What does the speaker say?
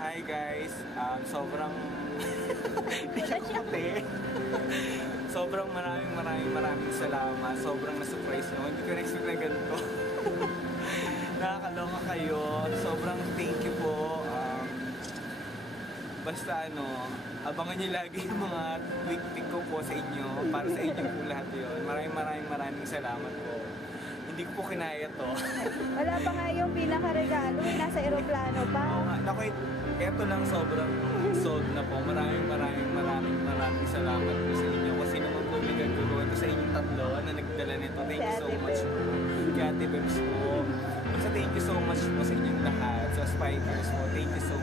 Hi guys, sobrang hindi siya kumute. Sobrang maraming salamat. Sobrang na-surprise nyo. Hindi ko na-expect na ganito. Nakakaloka kayo. Sobrang thank you po. Basta abangan nyo lagi yung mga tweet ko po sa inyo. Para sa inyo po lahat yun. Maraming salamat po. Hindi ko po kinaya to. Wala pa nga yung pinaka-regalo, nasa aeroplano pa. Oo nga. Naku, eto lang sobrang sold na po. Maraming salamat po sa inyo. Kasi naman po may gagawin ito sa inyong tatlo na nagdala nito. Thank you so much po. Kay Ate Bebs po. Basta thank you so much po sa inyong lahat. Sa Spikers po. Thank you so